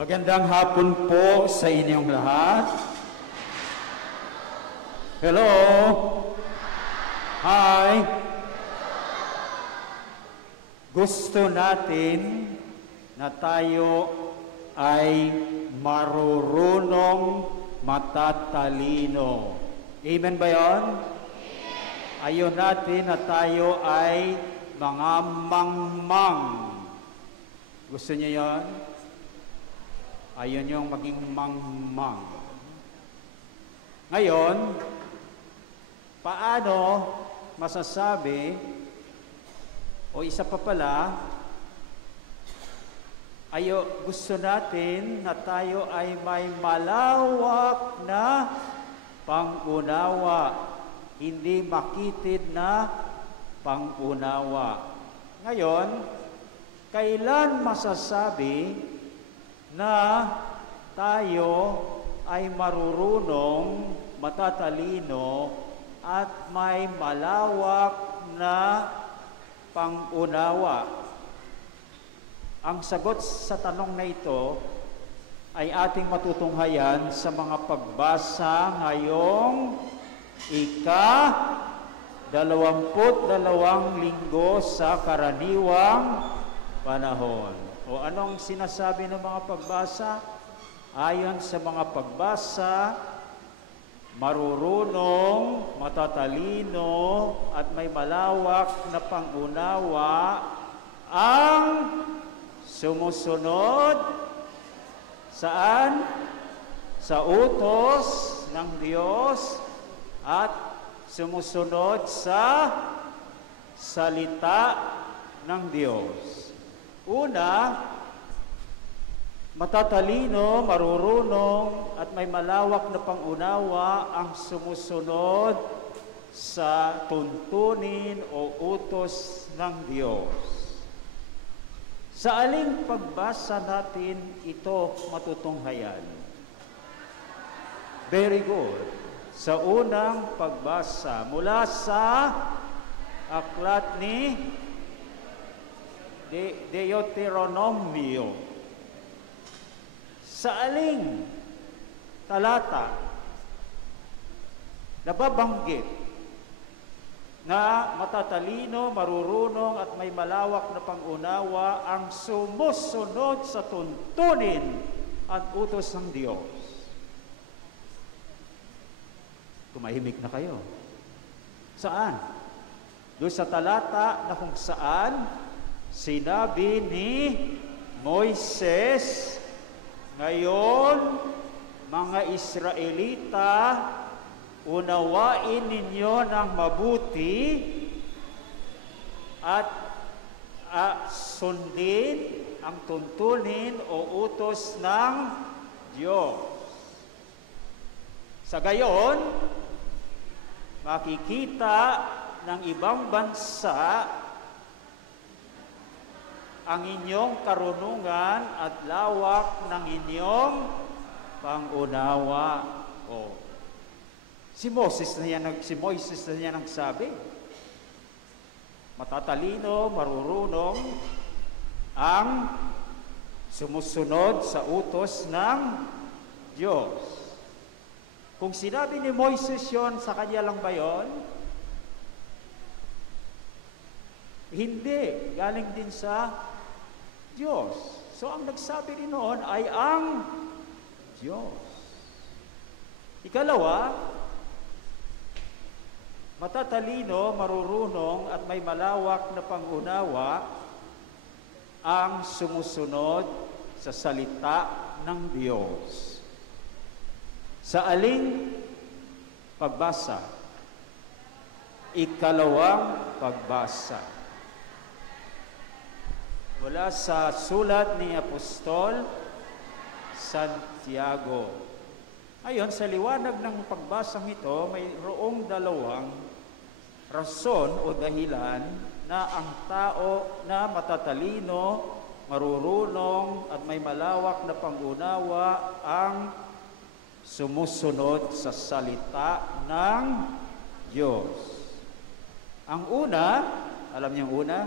Magandang hapon po sa inyong lahat. Hello. Hi. Gusto natin na tayo ay marurunong matatalino. Amen ba yun? Ayaw natin na tayo ay mga mangmang. Gusto niyo yun? Ayaw niyong maging mangmang. Ngayon, paano masasabi, o isa pa pala, gusto natin na tayo ay may malawak na pang-unawa, hindi makitid na pang-unawa. Ngayon, kailan masasabi na tayo ay marurunong, matatalino, at may malawak na pang-unawa? Ang sagot sa tanong na ito ay ating matutunghayan sa mga pagbasa ngayong ika-22 linggo sa karaniwang panahon. O anong sinasabi ng mga pagbasa? Ayon sa mga pagbasa, marurunong, matatalino, at may malawak na pang-unawa ang sumusunod saan? Sa utos ng Diyos at sumusunod sa salita ng Diyos. Una, matatalino, marurunong, at may malawak na pang-unawa ang sumusunod sa tuntunin o utos ng Diyos. Sa aling pagbasa natin ito matutunghayan? Very good. Sa unang pagbasa, mula sa aklat ni Deuteronomio. Sa aling talata nababanggit na matatalino, marurunong, at may malawak na pang-unawa ang sumusunod sa tuntunin at utos ng Diyos. Tumahimik na kayo. Saan? Doon sa talata na kung saan sinabi ni Moises, ngayon, mga Israelita, unawain ninyo ng mabuti at sundin ang tuntunin o utos ng Diyos. Sa gayon, makikita ng ibang bansa ang inyong karunungan at lawak ng inyong pang-unawa. Si Moises na yan nagsabi. Matatalino, marurunong, ang sumusunod sa utos ng Diyos. Kung sinabi ni Moises yon, sa kanya lang ba yon? Hindi. Galing din sa Diyos. So, ang nagsabi rin noon ay ang Diyos. Ikalawa, matatalino, marurunong, at may malawak na pang-unawa ang sumusunod sa salita ng Diyos. Sa aling pagbasa? Ikalawang pagbasa. Mula sa sulat ni Apostol Santiago. Ngayon, sa liwanag ng pagbasang ito, mayroong dalawang rason o dahilan na ang tao na matatalino, marurunong, at may malawak na pang-unawa ang sumusunod sa salita ng Diyos. Ang una, alam niyo ang una?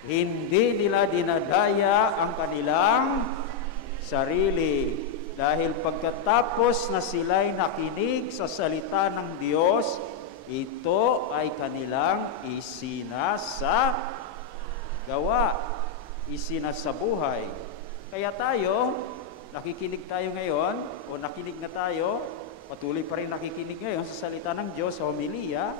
Hindi nila dinadaya ang kanilang sarili. Dahil pagkatapos na sila'y nakinig sa salita ng Diyos, ito ay kanilang isinasagawa, isinasabuhay. Kaya tayo, nakikinig tayo ngayon, o nakinig na tayo, patuloy pa rin nakikinig ngayon sa salita ng Diyos, sa homilia.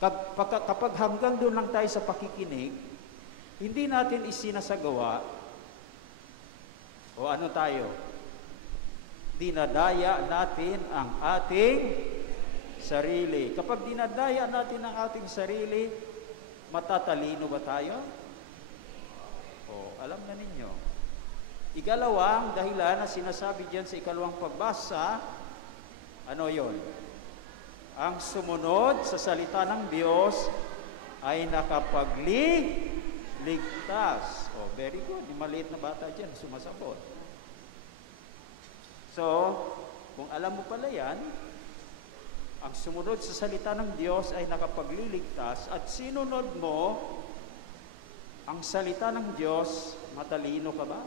Kapag hanggang doon lang tayo sa pakikinig, hindi natin isinasagawa, o ano tayo? Dinadaya natin ang ating sarili. Kapag dinadaya natin ang ating sarili, matatalino ba tayo? O, alam na ninyo. Ikalawang dahilan na sinasabi diyan sa ikalawang pagbasa, ano yon? Ang sumunod sa salita ng Diyos ay nakapagligtas. Oh, very good. Yung maliit na bata dyan, sumasagot. So, kung alam mo pala yan, ang sumunod sa salita ng Diyos ay nakapagliligtas at sinunod mo ang salita ng Diyos, matalino ka ba?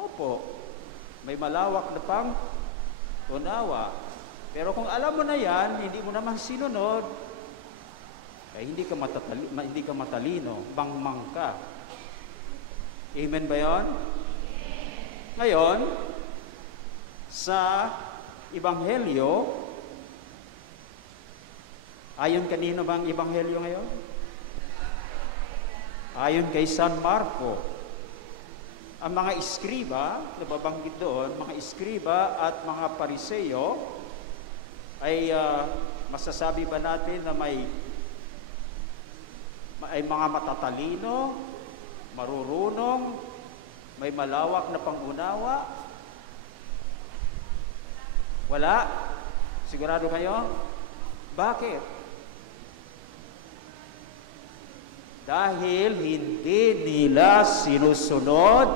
Opo. May malawak na pang unawa. Pero kung alam mo na yan, hindi mo naman sinunod, ay hindi ka matalino, mangmang ka. Amen ba yun? Ngayon, sa Ebanghelyo, ayon kanino bang Ebanghelyo ngayon? Ayon kay San Marco. Ang mga iskriba, nababanggit doon, mga iskriba at mga pariseyo, ay masasabi ba natin na ay mga matatalino, marurunong, may malawak na pangunawa? Wala? Sigurado kayo? Bakit? Dahil hindi nila sinusunod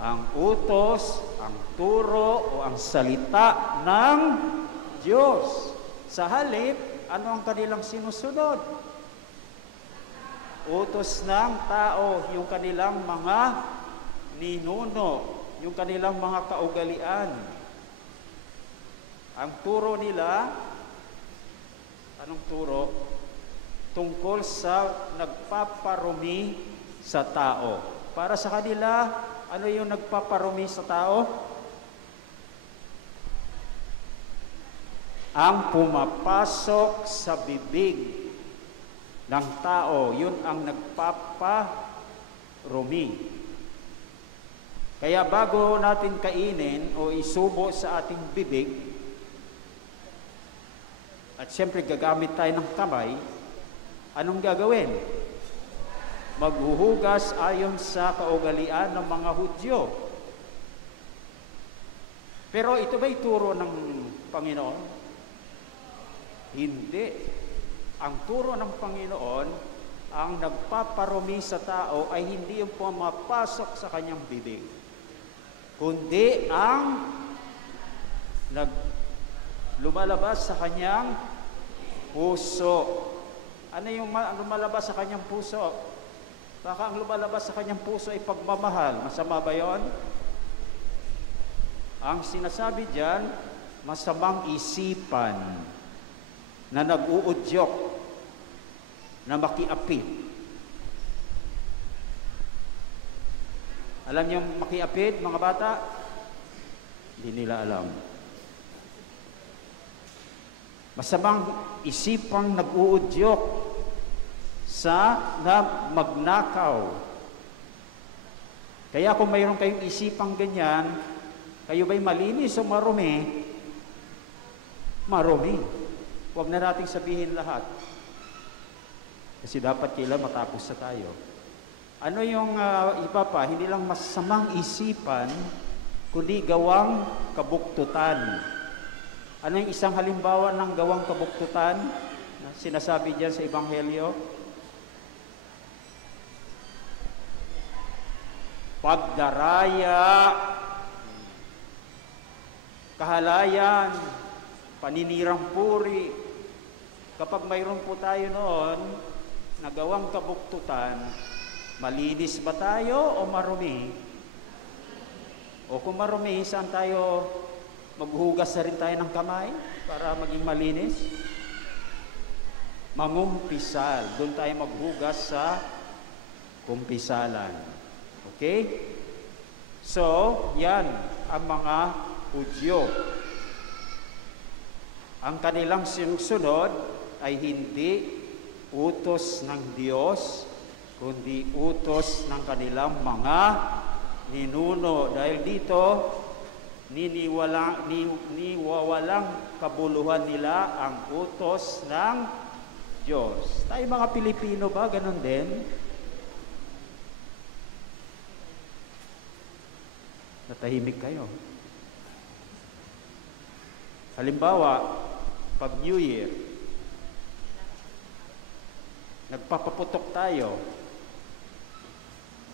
ang utos, ang turo o ang salita ng Diyos. Sa halip, ano ang kanilang sinusunod? Utos ng tao, yung kanilang mga ninuno, yung kanilang mga kaugalian. Ang turo nila, anong turo? Tungkol sa nagpaparumi sa tao. Para sa kanila, ano yung nagpaparumi sa tao? Ang pumapasok sa bibig ng tao, yun ang nagpaparumi. Kaya bago natin kainin o isubo sa ating bibig, at siyempre gagamit tayo ng kamay, anong gagawin? Maghuhugas ayon sa kaugalian ng mga Hudyo. Pero ito ba'y turo ng Panginoon? Hindi. Ang turo ng Panginoon, ang nagpaparumi sa tao ay hindi yung pumapasok sa kanyang bibig, kundi ang lumalabas sa kanyang puso. Ano yung lumalabas sa kanyang puso? Baka ang lumalabas sa kanyang puso ay pagmamahal. Masama ba yun? Ang sinasabi diyan, masamang isipan na nag-uudyok, na makiapid. Alam niyo makiapid, mga bata? Hindi nila alam. Masamang isipang nag-uudyok na magnakaw. Kaya kung mayroon kayong isipang ganyan, kayo ba'y malinis o marumi? Marumi. Huwag na nating sabihin lahat. Kasi dapat kailan matapos na tayo. Ano yung iba pa? Hindi lang masamang isipan, kundi gawang kabuktutan. Ano yung isang halimbawa ng gawang kabuktutan na sinasabi diyan sa Ebanghelyo? Pagdaraya, kahalayan, paninirang puri. Kapag mayroon po tayo noon, nagawang kabuktutan, malinis ba tayo o marumi? O kung marumi, saan tayo maghugas na rin tayo ng kamay para maging malinis? Mangumpisal. Doon tayo maghugas sa kumpisalan. Okay? So, yan ang mga Hudyo. Ang kanilang sinusunod ay hindi utos ng Diyos, kundi utos ng kanilang mga ninuno. Dahil dito, niwawalang kabuluhan nila ang utos ng Diyos. Tayo mga Pilipino ba, ganun din? Natahimik kayo. Halimbawa, pag New Year, nagpapaputok tayo.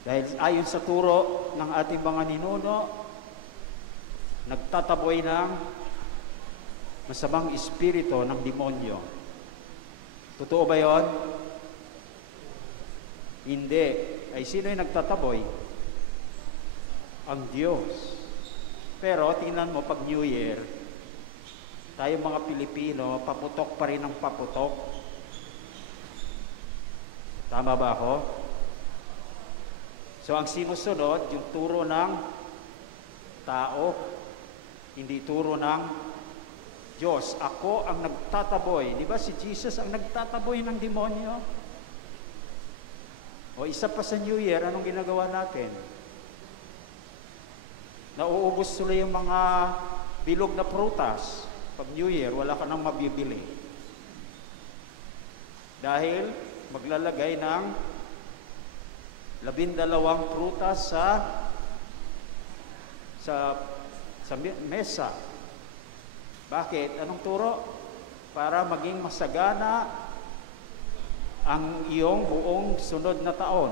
Dahil ayon sa turo ng ating mga ninuno, nagtataboy ng masamang espiritu ng demonyo. Totoo ba yon? Hindi. Ay sino yung nagtataboy? Ang Diyos. Pero tingnan mo pag New Year, tayo mga Pilipino, paputok pa rin ang paputok. Tama ba ako? So ang sinusunod, yung turo ng tao, hindi turo ng Diyos. Ako ang nagtataboy. Di ba si Jesus ang nagtataboy ng demonyo? O isa pa sa New Year, anong ginagawa natin? Nauubos tuloy yung mga bilog na prutas. Pag New Year, wala ka nang mabibili. Dahil maglalagay ng 12 prutas sa mesa. Bakit? Anong turo? Para maging masagana ang iyong buong sunod na taon.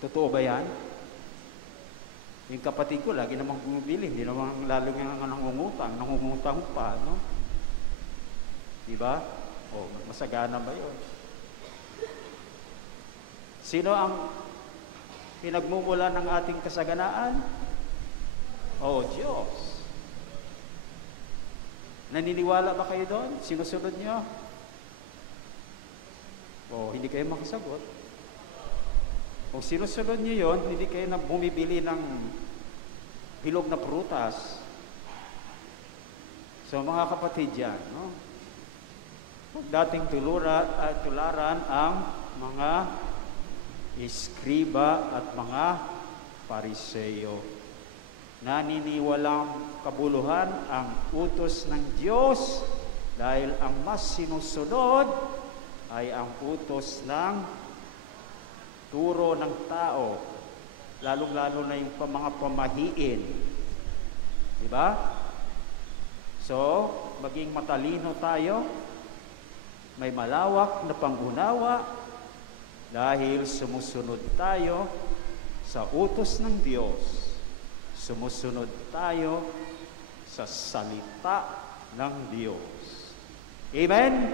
Totoo ba yan? Yung kapatid ko, lagi namang bumibili, hindi namang lalo nga nangungutang pa, no? Diba? O, masagana ba yun? Sino ang pinagmumula ng ating kasaganaan? O, Diyos. Naniniwala ba kayo doon? Sinusunod niyo? O, hindi kayo makasagot. Kung sinusunod niyo yon, hindi kayo na bumibili ng bilog na prutas. So mga kapatid yan, no? Huwag dating tularan ang mga iskriba at mga Pariseo. Naniniwalang kabuluhan ang utos ng Diyos dahil ang mas sinusunod ay ang utos ng turo ng tao, lalong-lalo na yung mga pamahiin. Diba? So, maging matalino tayo, may malawak na pangunawa, dahil sumusunod tayo sa utos ng Diyos. Sumusunod tayo sa salita ng Diyos. Amen?